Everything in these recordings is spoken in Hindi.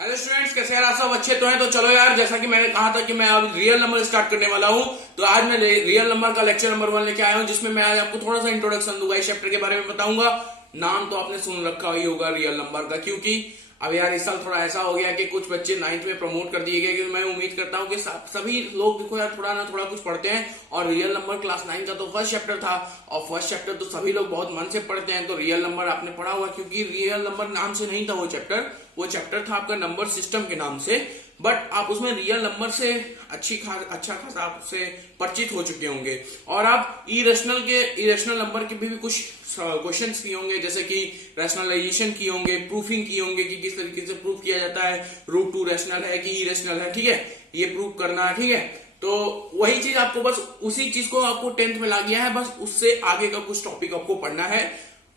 हेलो स्टूडेंट्स, कैसे हैं आप सब? अच्छे तो हैं? तो चलो यार, जैसा कि मैंने कहा था कि मैं अब रियल नंबर स्टार्ट करने वाला हूं, तो आज मैं रियल नंबर का लेक्चर नंबर 1 लेके आया हूं, जिसमें मैं आज आपको थोड़ा सा इंट्रोडक्शन दूंगा, इस चैप्टर के बारे में बताऊंगा। नाम तो आपने सुन रखा ही होगा रियल नंबर का, क्योंकि अब यार इस साल थोड़ा ऐसा हो गया कि कुछ बच्चे 9th में प्रमोट कर दिए गए, क्योंकि मैं उम्मीद करता हूं कि सभी लोग देखो यार थोड़ा ना थोड़ा कुछ पढ़ते हैं। और रियल नंबर क्लास 9 का तो फर्स्ट चैप्टर था, और फर्स्ट चैप्टर तो सभी लोग बहुत मन से पढ़ते हैं, तो रियल नंबर आपने पढ़ा हुआ, क्योंकि रियल नंबर नाम से नहीं था वो चैप्टर था आपका नंबर सिस्टम के नाम से। बट आप उसमें रियल नंबर से अच्छा खासा आपसे परिचित हो चुके होंगे, और आप इरेशनल नंबर के भी कुछ क्वेश्चंस किए होंगे, जैसे कि रैशनलाइजेशन किए होंगे, प्रूफिंग किए होंगे कि किस तरीके से प्रूफ किया जाता है रूट 2 रैशनल है कि इरेशनल है, ठीक है, ये प्रूफ करना है, ठीक है। तो वही चीज आपको, बस उसी चीज को आपको 10th में ला गया है, बस उससे आगे का कुछ टॉपिक आपको पढ़ना है,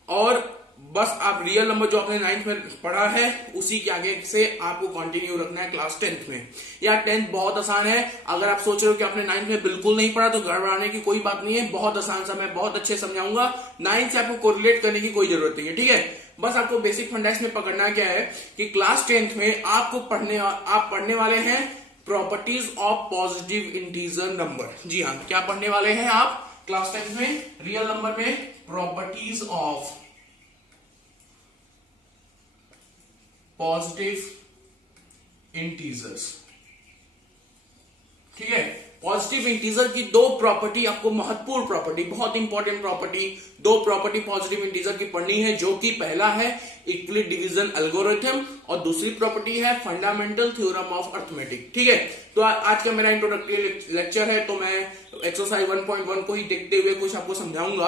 और बस आप रियल नंबर जो आपने 9th में पढ़ा है उसी के आगे से आपको कंटिन्यू रखना है क्लास 10th में। यार 10th बहुत आसान है, अगर आप सोच रहे हो कि आपने 9th में बिल्कुल नहीं पढ़ा तो घबराने की कोई बात नहीं है, बहुत आसान सा मैं बहुत अच्छे समझाऊंगा। 9th से आपको कोरिलेट करने की कोई जरूरत नहीं है, ठीक है। बस आपको बेसिक फंडामेंट्स में पकड़ना क्या है कि क्लास 10th में आपको पढ़ने वाले हैं properties of positive integer number. जी हाँ, क्या पढ़ने वाले हैं आप क्लास 10th में रियल नंबर में? प्रॉपर्टीज ऑफ पॉजिटिव इंटीजर्स, ठीक है। पॉजिटिव इंटीजर की दो प्रॉपर्टी आपको, महत्वपूर्ण प्रॉपर्टी, बहुत इंपॉर्टेंट प्रॉपर्टी, दो प्रॉपर्टी पॉजिटिव इंटीजर की पढ़नी है, जो कि पहला है यूक्लिड डिवीजन एल्गोरिथम और दूसरी प्रॉपर्टी है फंडामेंटल थ्योरम ऑफ अर्थमेटिक, ठीक है। तो आज का मेरा इंट्रोडक्टरी लेक्चर है, तो मैं एक्सरसाइज 1.1 को ही देखते हुए कुछ आपको समझाऊंगा।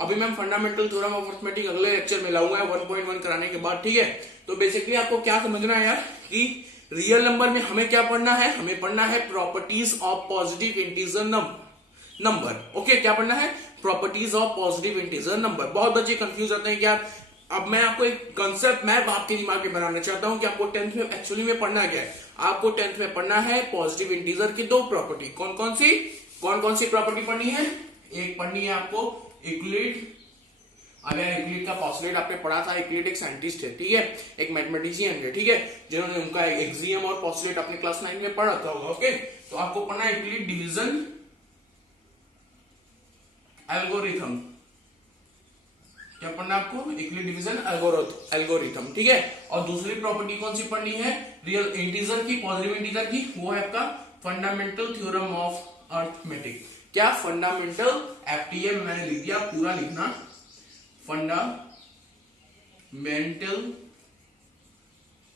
अभी मैं फंडामेंटल थ्योरम ऑफ अर्थमेटिक अगले लेक्चर में लाऊंगा 1.1 कराने के बाद, ठीक है। तो बेसिकली आपको क्या समझना है यार कि रियल नंबर में हमें क्या पढ़ना है? हमें पढ़ना है properties of positive integer number. Okay, क्या पढ़ना है? Properties of positive integer number. बहुत बच्चे कंफ्यूज होते हैं कि यार, अब मैं आपको एक कंसेप्ट मैप आपके दिमाग में बनाना चाहता हूं कि आपको 10th में एक्चुअली में पढ़ना क्या है। आपको 10th में पढ़ना है पॉजिटिव इंटीजर की दो प्रॉपर्टी। कौन कौन सी प्रॉपर्टी पढ़नी है? एक पढ़नी है आपको यूक्लिड। अब यार यूक्लिड का पोस्टुलेट आपने पढ़ा था, यूक्लिड एक साइंटिस्ट है, ठीक है, एक मैथमेटिशियन है, ठीक है, जिन्होंने उनका एक्सियम और पोस्टुलेट अपने क्लास 9 में पढ़ा था होगा। ओके, तो आपको पढ़ना है यूक्लिड डिवीजन एल्गोरिथम। क्या पढ़ना है आपको? यूक्लिड डिवीजन एल्गोरिथम, ठीक है। और दूसरी प्रॉपर्टी कौन सी पढ़नी है रियल इंटीजर की, पॉजिटिव इंटीजर की? वो है आपका फंडामेंटल थ्योरम ऑफ अर्थमेटिक। क्या? फंडामेंटल, एफटीएम मैंने लिख दिया, पूरा लिखना, फंडामेंटल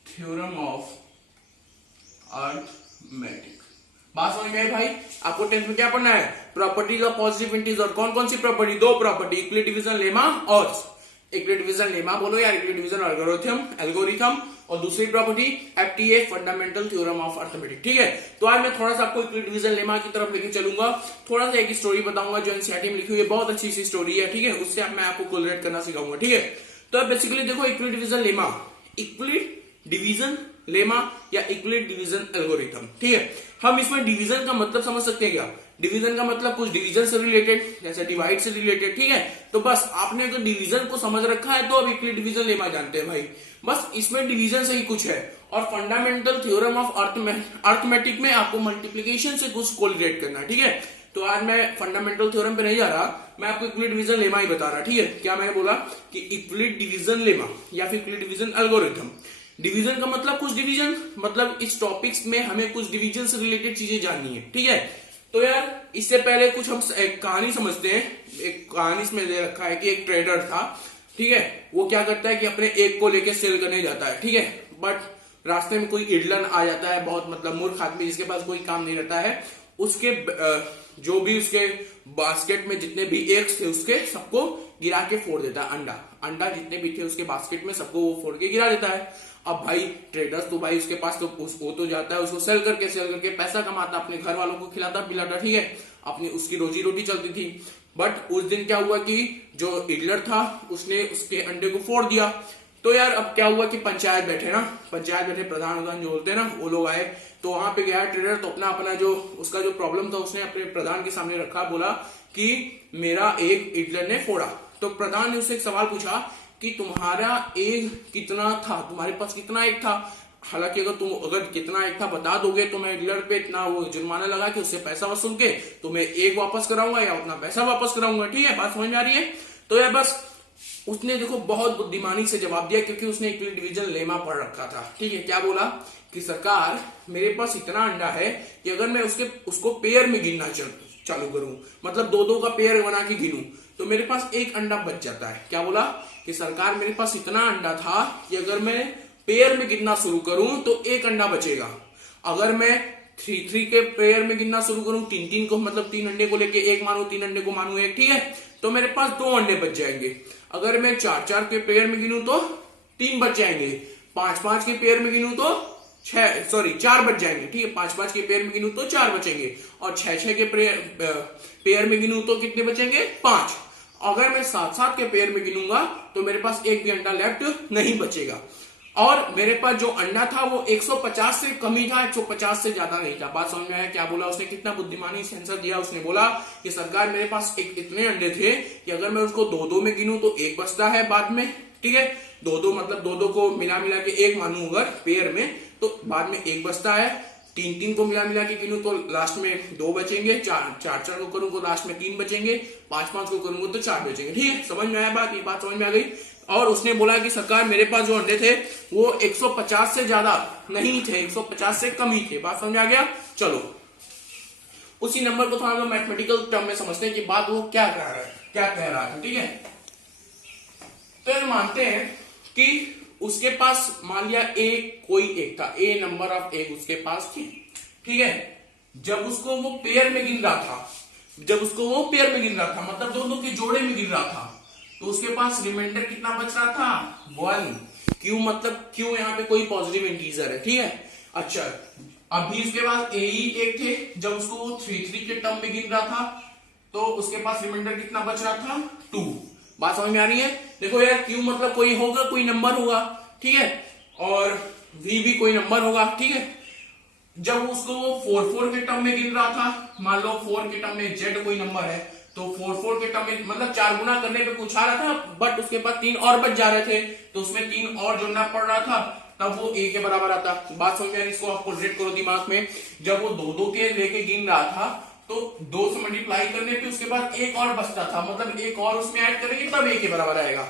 थ्योरम ऑफ अर्थमेटिक। बात समझ में आई भाई? आपको 10th में क्या पढ़ना है? Properties of positive integer. कौन सी प्रॉपर्टी? दो प्रॉपर्टी, यूक्लिड डिवीजन लेमा और यूक्लिड डिवीजन लेमा बोलो या यूक्लिड डिवीजन एल्गोरिथम, और दूसरी property FTA, fundamental theorem of arithmetic, ठीक है। तो आज मैं थोड़ा सा आपको यूक्लिड डिवीजन लेमा की तरफ लेके चलूंगा, थोड़ा सा एक स्टोरी बताऊंगा जो एनसीईआरटी में लिखी हुई है, बहुत अच्छी सी स्टोरी है, ठीक है, उससे मैं आपको कोरिलेट करना सिखाऊंगा, ठीक है। तो अब बेसिकली देखो, Euclid division lemma, Euclid division lemma या यूक्लिड डिवीजन एल्गोरिथम, ठीक है। हम इसमें डिवीजन का मतलब समझ सकते हैं क्या? डिवीजन का मतलब कुछ डिवीजन से रिलेटेड, जैसे डिवाइड से रिलेटेड, ठीक है। तो बस आपने अगर डिवीजन को समझ रखा है तो अब यूक्लिड डिवीजन लेमा जानते हैं भाई, बस इसमें डिवीजन से ही कुछ है। और फंडामेंटल थ्योरम ऑफ अर्थमेटिक में आपको मल्टीप्लीकेशन से कुछ कोरिलेट करना है, ठीक है। तो आज मैं फंडामेंटल थ्योरम पे नहीं जा रहा, मैं आपको यूक्लिड डिवीजन लेमा ही बता रहा, ठीक है। क्या मैंने बोला कि यूक्लिड डिवीजन लेमा या फिर यूक्लिड डिवीजन एल्गोरिथम। डिवीजन का मतलब कुछ डिवीजन, मतलब इस टॉपिक्स में हमें कुछ डिवीजन से रिलेटेड चीजें जाननी है, ठीक है। तो यार इससे पहले कुछ हम एक कहानी समझते हैं। एक कहानी इसमें दे रखा है कि एक ट्रेडर था, ठीक है, वो क्या करता है कि अपने एग को लेके सेल करने जाता है, ठीक है। बट रास्ते में कोई इडलन आ जाता है, बहुत मतलब मूर्ख आदमी जिसके पास कोई काम नहीं रहता है, उसके जो भी उसके बास्केट में जितने भी एग्स थे उसके सबको गिरा के फोड़ देता है। अंडा जितने भी थे उसके बास्केट में सबको वो फोड़ के गिरा देता है। अब भाई ट्रेडर्स तो भाई उसके पास तो वो तो जाता है, उसको सेल करके पैसा कमाता, अपने घर वालों को खिलाता पिलाता, ठीक है, अपनी उसकी रोजी रोटी चलती थी। बट उस दिन क्या हुआ कि जो इडलर था उसने उसके अंडे को फोड़ दिया। तो यार अब क्या हुआ कि पंचायत बैठे प्रधान जो होते हैं ना, वो लोग आए, तो वहां पे गया ट्रेडर, तो अपना जो उसका जो प्रॉब्लम था उसने अपने प्रधान के सामने रखा, बोला कि मेरा एक इडलर ने फोड़ा। तो प्रधान ने उससे एक सवाल पूछा कि तुम्हारा एग कितना था, तुम्हारे पास कितना एग था? हालांकि अगर कितना एक था बता दोगे तो मैं डीलर पे इतना वो जुर्माना लगा के उससे पैसा वसूल के तो मैं एक वापस कराऊंगा या उतना पैसा वापस कराऊंगा। ठीक है, बात समझ में आ रही है। तो यार बस उसने देखो बहुत बुद्धिमानी से जवाब दिया, क्योंकि उसने इक्विटी डिवीजन लेमा पढ़ रखा था। ठीक है, क्या बोला कि सरकार मेरे पास इतना अंडा है कि अगर मैं उसको पेयर में गिनना चालू करूं, मतलब दो दो का पेयर बना के गिनूं, तो मेरे पास एक अंडा बच जाता है। क्या बोला कि सरकार मेरे पास इतना अंडा था कि अगर मैं पेयर में गिनना शुरू करूं तो एक अंडा बचेगा। अगर मैं 3-3 के पेयर में गिनना शुरू करूं, 3-3 को, मतलब 3 अंडे को लेके एक मानू, 3 अंडे को मानू एक, ठीक है, तो मेरे पास 2 अंडे बच जाएंगे। अगर मैं 4-4 के पेयर में गिनूं तो 3 बच जाएंगे। 5-5 के पेयर में गिनूं तो 4 बच जाएंगे। ठीक है, 5-5 के पेयर में गिनूं तो 4 बचेंगे, और 6-6 के पेयर में गिनूं तो कितने बचेंगे? 5। अगर मैं 7-7 के पेयर में गिनूंगा तो मेरे पास एक भी अंडा लेफ्ट नहीं बचेगा। और मेरे पास जो अंडा था वो 150 से कम ही था, 150 से ज्यादा नहीं था। बात समझ में आया? क्या बोला उसने, कितना बुद्धिमानी से आंसर दिया। उसने बोला कि सरकार मेरे पास इतने अंडे थे कि अगर मैं उसको 2-2 में गिनूं तो एक बचता है बाद में। ठीक है, 2-2 मतलब 2-2 को मिला के एक मानू अगर पेयर में तो बाद में एक बचता है। 3-3 को मिला के गिनूं तो लास्ट में 2 बचेंगे। 4-4 को करूं तो लास्ट में 3 बचेंगे। 5-5 को करूंगा तो 4 बचेंगे। ठीक है, समझ में आया बात? ये बात समझ में आ गई। और उसने बोला कि सरकार मेरे पास जो अंडे थे वो 150 से ज्यादा नहीं थे, 150 से कम ही थे। बात समझ आ गया? चलो उसी नंबर को थोड़ा हम मैथमेटिकल टर्म में समझते हैं कि बात वो क्या कह रहा है। ठीक है, तो हम मानते हैं कि उसके पास मान लिया कोई एक था, ए नंबर ऑफ एग उसके पास थी। ठीक है, जब उसको वो पेयर में गिन रहा था, मतलब दोनों के जोड़े में गिन रहा था, तो उसके पास रिमाइंडर कितना बच रहा था? 1। क्यों? मतलब क्यों यहाँ पे कोई पॉजिटिव इंटीजर है। ठीक है, अच्छा अभी उसके पास ए ही एक थे, जब उसको वो 3-3 के टर्म में गिन रहा था तो उसके पास रिमाइंडर कितना बच रहा था? 2। बात समझ में आ रही है? देखो यार, क्यू मतलब कोई होगा, कोई नंबर होगा। ठीक है, और वी भी कोई नंबर होगा। ठीक है, जब उसको वो 4-4 के टर्म में गिन रहा था, मान लो 4 के टर्म में जेड कोई नंबर है, तो 4-4 के टर्म में मतलब 4 गुना करने पे कुछ आ रहा था, बट उसके बाद 3 और बच जा रहे थे, तो उसमें 3 और जोड़ना पड़ रहा था, तब वो ए के बराबर आता। बात समझ में? इसको आप प्रोजेक्ट करो दिमाग में। जब वो 2-2 के लेके गिन रहा था तो 2 से मल्टीप्लाई करने पे उसके बाद एक और बचता था, मतलब एक और उसमें ऐड करेंगे तब ए के बराबर आएगा।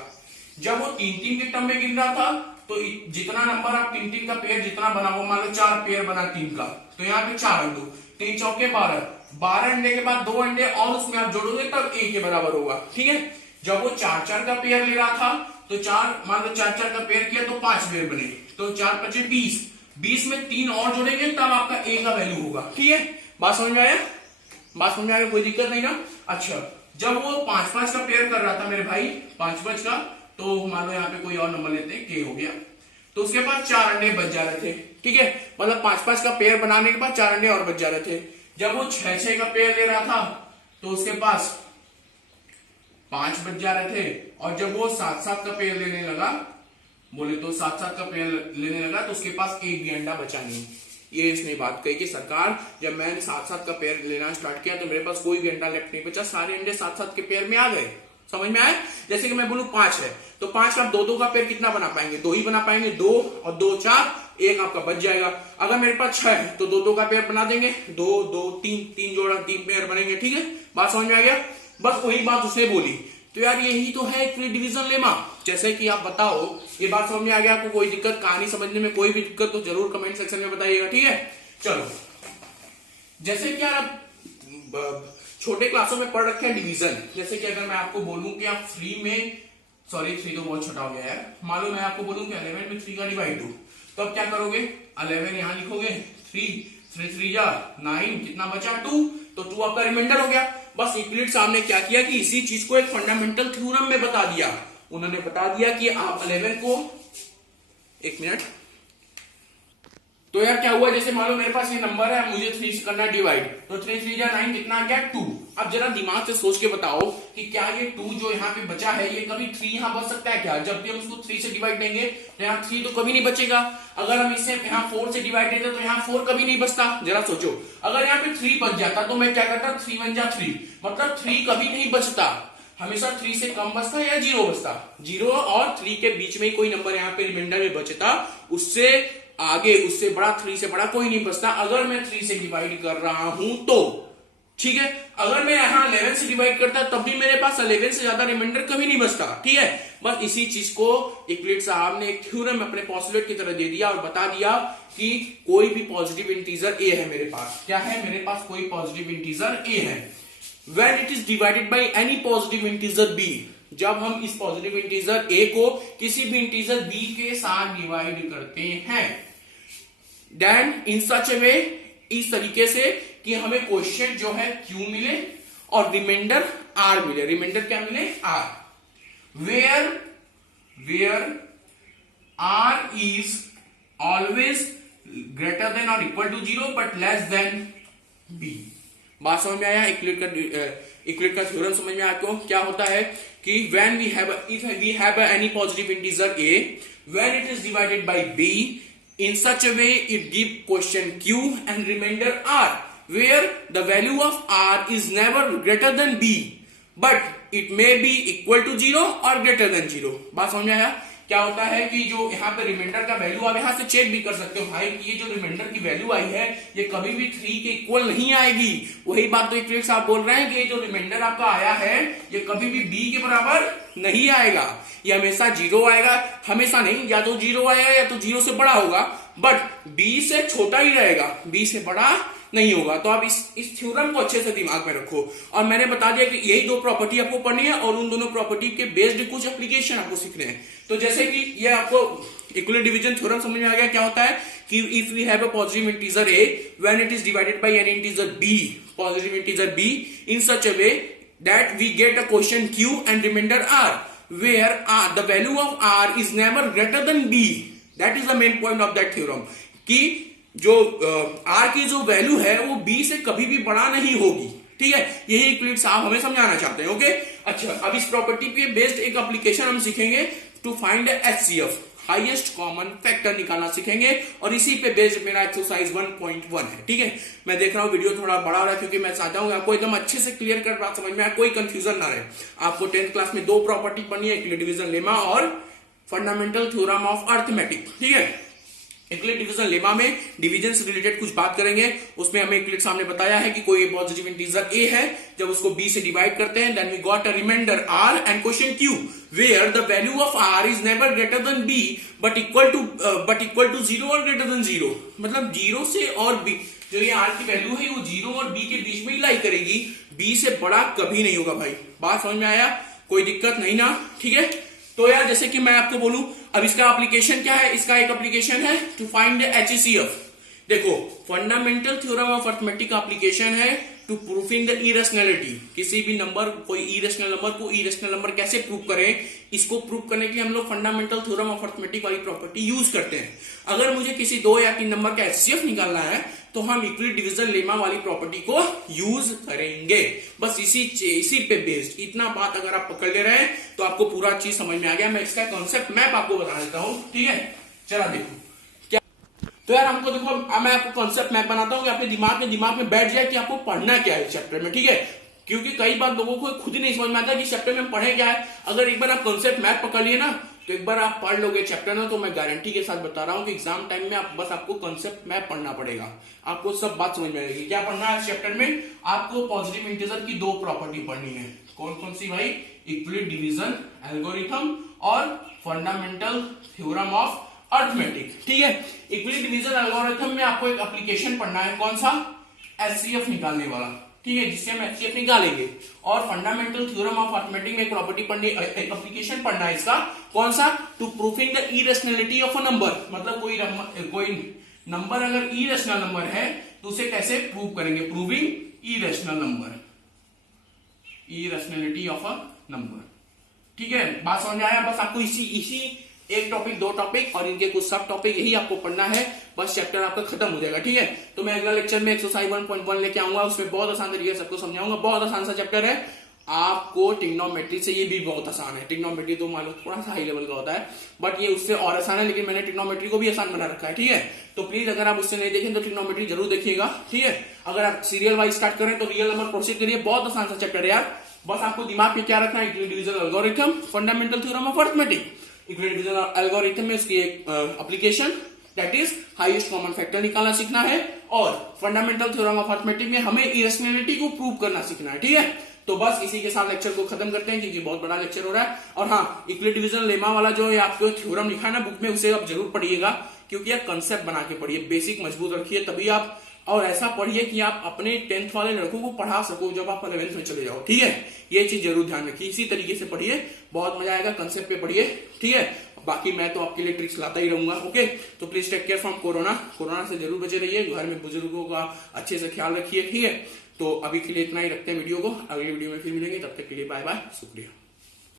जब वो 3-3 के टर्म में गिन रहा था तो जितना नंबर आप 3-3 का पेयर जितना बना, वो मान लो 4 पेयर बना 3 का, तो यहाँ पे 4 अंडू, 3 चौके 12 अंडे के बाद 2 अंडे और उसमें आप जोड़ोगे तब ए के बराबर होगा। ठीक है, जब वो 4-4 का पेयर ले रहा था तो 4 मान लो 4-4 का पेयर किया तो 5 पेयर बने, तो 4-5 20 में 3 और जोड़ेंगे तब आपका ए का वैल्यू होगा। ठीक है, बात समझ में आया? कोई दिक्कत नहीं ना? अच्छा, जब वो 5-5 का पेयर कर रहा था मेरे भाई, 5-5 का, तो मान लो यहाँ पे कोई और नंबर लेते हैं, के हो गया, तो उसके पास 4 अंडे बच जा रहे थे। ठीक है, मतलब 5-5 का पेयर बनाने के बाद 4 अंडे और बच जा रहे थे। जब वो 6-6 का पेयर ले रहा था तो उसके पास 5 बच जा रहे थे, और जब वो 7-7 का पेयर लेने लगा, बोले तो 7-7 का पेयर लेने लगा, तो उसके पास एक भी अंडा बचा नहीं। ये इसने बात कही कि सरकार जब मैंने 7-7 का पेयर लेना स्टार्ट किया तो मेरे पास कोई भी अंडा लेफ्ट नहीं बचा, सारे अंडे 7-7 के पेयर में आ गए। समझ में आया? जैसे कि मैं बोलूं 5 है तो 5 का 2-2 का पेयर कितना बना पाएंगे? 2 ही बना पाएंगे, 2 और 2 4, एक आपका बच जाएगा। अगर मेरे पास 6 है तो 2-2 का पेयर बना देंगे, 2-2 3 जोड़ा 3 पेयर बनेंगे। ठीक है, बात समझ में आ गया? बस वही बात उसने बोली। तो यार यही तो है इक्विटी डिवीजन लेमा। जैसे कि आप बताओ, ये बात समझ में आ गया आपको? कोई दिक्कत, कहानी समझने में कोई भी दिक्कत तो जरूर कमेंट सेक्शन में बताइएगा। ठीक है, चलो जैसे कि यार छोटे क्लासों में पढ़ रखे हैं डिवीजन। जैसे कि अगर मैं आपको बोलूं कि आप 3 में, सॉरी 3 तो बहुत छोटा हो गया है, मान लो मैं आपको बोलूं कि 11 में 3 का डिवाइड 2, तो अब क्या करोगे? 11 यहां लिखोगे, 3 जा 9, कितना बचा? 2, तो 2 आपका रिमाइंडर हो गया। बस यूक्लिड साहब ने क्या किया कि इसी चीज को एक फंडामेंटल थ्योरम में बता दिया। उन्होंने बता दिया कि आप 11 को, एक मिनट, तो यार क्या हुआ, जैसे मान लो मेरे पास ये नंबर है, मुझे 3 से करना है डिवाइड, तो 3 जा 9, कितना आ गया? 2। अब जरा दिमाग से सोच के बताओ कि क्या ये 2 जो यहाँ पे बचा है, ये कभी 3 यहाँ बच सकता है क्या? जब भी हम उसको 3 से डिवाइड देंगे तो यहाँ 3 तो कभी नहीं बचेगा। अगर हम इसे यहाँ 4 से डिवाइड देते तो यहाँ 4 कभी नहीं बचता। जरा सोचो, अगर यहाँ पे 3 बच जाता तो मैं क्या करता? 3 जा 3, मतलब 3 कभी नहीं बचता, हमेशा 3 से कम बचता या 0 बचता। 0 और 3 के बीच में ही कोई नंबर यहाँ पे रिमाइंडर में बचता, उससे आगे उससे बड़ा 3 से बड़ा कोई नहीं बचता अगर मैं 3 से डिवाइड कर रहा हूं तो, ठीक है। अगर मैं यहां 11 से डिवाइड करता तब भी मेरे पास 11 से ज्यादा रिमाइंडर कभी नहीं बचता, ठीक है। बस इसी चीज को यूक्लिड साहब ने एक थ्योरम अपने पोस्टुलेट की तरह दे दिया और बता दिया कि कोई भी पॉजिटिव इंटीजर ए है मेरे पास, क्या है मेरे पास कोई पॉजिटिव इंटीजर ए है, when it is divided by any positive integer B, जब हम इस पॉजिटिव इंटीजर ए को किसी भी इंटीजर बी के साथ डिवाइड करते हैं, देन इन सच ए वे, इस तरीके से कि हमें क्वेश्चन जो है क्यू मिले और रिमाइंडर आर मिले। रिमाइंडर क्या मिले? R. Where R is always greater than और equal to 0 but less than B. बात समझ में आया? यूक्लिड का थ्योरम समझ में आपको क्या होता है कि when we have if we have any positive integer a, when it is divided by b in such a way it give question q and remainder r, where the value of r is never greater than b but it may be equal to 0 or greater than 0। बात समझ में आया? क्या होता है कि जो यहाँ पे रिमाइंडर का वैल्यू आप यहाँ से चेक भी कर सकते हो भाई कि ये जो रिमाइंडर की वैल्यू आई है ये कभी भी 3 के इक्वल नहीं आएगी। वही बात तो यूक्लिड साहब बोल रहे हैं कि ये जो रिमाइंडर आपका आया है ये कभी भी b के बराबर नहीं आएगा, ये हमेशा 0 आएगा, हमेशा नहीं, या तो 0 आएगा या तो 0 से बड़ा होगा, बट b से छोटा ही रहेगा, b से बड़ा नहीं होगा। तो आप इस थ्योरम को अच्छे से दिमाग में रखो। और मैंने बता दिया कि यही दो प्रॉपर्टी आपको पढ़नी है और उन दोनों प्रॉपर्टी के बेस्ड कुछ एप्लीकेशन आपको सीखने हैं। तो जैसे कि ये आपको इक्वल डिवीजन थ्योरम समझ में आ गया। क्या होता है कि if we have a positive integer a when it is divided by any integer b, positive integer b in such a way that we get a quotient q and remainder r the the value of r is never greater than b। That is the main point of that theorem कि जो r की जो वैल्यू है वो b से कभी भी बड़ा नहीं होगी, ठीक है। यही यूक्लिड साहब हमें समझाना चाहते हैं। ओके, अच्छा, अब इस प्रॉपर्टी पे बेस्ड एक एप्लीकेशन हम सीखेंगे to find HCF, highest common factor निकालना सीखेंगे और इसी पे बेस्ड मेरा एक्सरसाइज 1.1 है, ठीक है। मैं देख रहा हूँ वीडियो थोड़ा बड़ा हो रहा है क्योंकि मैं चाहता हूँ आपको एकदम अच्छे से क्लियर कर बात समझ में आए, कोई कंफ्यूजन ना रहे। आपको 10th क्लास में दो प्रॉपर्टी पढ़नी है, यूक्लिड डिवीजन लेमा और फंडामेंटल थ्योरम ऑफ अर्थमेटिक, ठीक है। यूक्लिड डिवीजन लेमा में डिवीजन से रिलेटेड कुछ बात करेंगे। उसमें हमें यूक्लिड सामने बताया है कि कोई पॉजिटिव इंटीजर a है, जब उसको b से डिवाइड करते हैं then we got a remainder r and quotient q where the value of r is never greater than b but equal to 0 और ग्रेटर देन 0। मतलब 0 से और b, जो ये r की वैल्यू है वो 0 और b के बीच में ही लाई करेगी, b से बड़ा कभी नहीं होगा। भाई बात समझ में आया? कोई दिक्कत नहीं ना, ठीक है। तो यार जैसे कि मैं आपको बोलूं, अब इसका एप्लीकेशन क्या है? इसका एक एप्लीकेशन है टू फाइंड HCF। देखो, फंडामेंटल थ्योरम ऑफ अर्थमेटिक का एप्लीकेशन है टू प्रूफिंग द इरेशनैलिटी। किसी भी नंबर, कोई इरेशनल नंबर को इरेशनल नंबर कैसे प्रूव करें, इसको प्रूव करने के लिए हम लोग फंडामेंटल थ्योरम ऑफ अर्थमेटिक वाली प्रॉपर्टी यूज करते हैं। अगर मुझे किसी 2 या 3 नंबर का HCF निकालना है तो हम यूक्लिड डिवीजन लेमा वाली प्रॉपर्टी को यूज करेंगे। बस इसी पे बेस्ड इतना बात अगर आप पकड़ ले रहे हैं तो आपको पूरा चीज समझ में आ गया। मैं इसका कॉन्सेप्ट मैप आपको बता देता हूं, ठीक है। चला देखो क्या, तो यार हमको देखो, मैं आपको कॉन्सेप्ट मैप बनाता हूं कि आपके दिमाग में बैठ जाए कि आपको पढ़ना क्या है चैप्टर में, ठीक है। क्योंकि कई बार लोगों को खुद ही नहीं समझ में आता कि चैप्टर में पढ़े क्या है। अगर एक बार आप कॉन्सेप्ट मैप पकड़ लिए ना तो एक बार आप पढ़ लोगे चैप्टर ना, तो मैं गारंटी के साथ बता रहा हूं कि एग्जाम टाइम में आपको कॉन्सेप्ट मैप पढ़ना पड़ेगा, आपको सब बात समझ में आएगी। क्या पढ़ना है चैप्टर में? आपको पॉजिटिव इंटीजर की 2 प्रॉपर्टी पढ़नी है। कौन कौन सी भाई? यूक्लिड डिवीजन एल्गोरिथम और फंडामेंटल थ्योरम ऑफ अर्थमेटिक, ठीक है। यूक्लिड डिवीजन एल्गोरिथम में आपको एक एप्लीकेशन पढ़ना है, कौन सा? HCF निकालने वाला, ठीक है, जिससे हम HCF निकालेंगे। और फंडामेंटल थ्योरम ऑफ अर्थमेटिक में प्रॉपर्टी पढ़नी, एक एप्लीकेशन पढ़ना है इसका, कौन सा? To proofing the irrationality of a number. मतलब कोई नंबर अगर इरेशनल नंबर है तो उसे कैसे प्रूव करेंगे? Proving irrational number, irrationality of a number, ठीक है। बात समझ में आया? बस आपको इसी एक टॉपिक, 2 टॉपिक और इनके कुछ सब टॉपिक यही आपको पढ़ना है, बस चैप्टर आपका खत्म हो जाएगा, ठीक है। तो मैं अगला लेक्चर में एक्सरसाइज 1.1 लेके आऊंगा, उसमें बहुत आसान तरीके से सबको समझाऊंगा। बहुत आसान सा चैप्टर है। आपको ट्रिग्नोमेट्री से ये भी बहुत आसान है। ट्रिग्नोमेट्री तो मान लो थोड़ा सा हाई लेवल का होता है, बट ये उससे और आसान है, लेकिन मैंने ट्रिग्नोमेट्री को भी आसान बना रखा है, ठीक है। तो प्लीज अगर आप उससे नहीं देखें तो ट्रिग्नोमेट्री जरूर देखिएगा, ठीक है। अगर आप सीरियल वाइज स्टार्ट करें तो रियल नंबर प्रोसीड करिए, बहुत आसान सा चैप्टर है यार। बस आपको दिमाग में क्या रखना है? Euclid division algorithm, fundamental theorem of arithmetic. Euclid division algorithm में उसकी एक application, that is highest common factor निकालना सीखना है, और फंडामेंटल थ्योरम ऑफ अरिथमेटिक में हमें इरेशनैलिटी को प्रूव करना सीखना है। ठीक है, तो बस इसी के साथ लेक्चर को खत्म करते हैं, क्योंकि बहुत बड़ा लेक्चर हो रहा है। और हाँ, यूक्लिड डिवीजन लेमा वाला जो आपको थ्योरम लिखा है ना बुक में, उसे आप जरूर पढ़िएगा, क्योंकि यह कंसेप्ट बना के पढ़िए, बेसिक मजबूत रखिए, तभी आप, और ऐसा पढ़िए कि आप अपने 10th वाले लड़कों को पढ़ा सको जब आप 11th में चले जाओ। ठीक है, ये चीज जरूर ध्यान रखिए, इसी तरीके से पढ़िए, बहुत मजा आएगा, कंसेप्ट पे पढ़िए। ठीक है, बाकी मैं तो आपके लिए ट्रिक्स लाता ही रहूंगा। ओके, तो please take care from corona से जरूर बचे रहिए, घर में बुजुर्गों का अच्छे से ख्याल रखिए। ठीक है, तो अभी के लिए इतना ही रखते हैं वीडियो को, अगली वीडियो में फिर मिलेंगे, तब तक के लिए बाय बाय, शुक्रिया।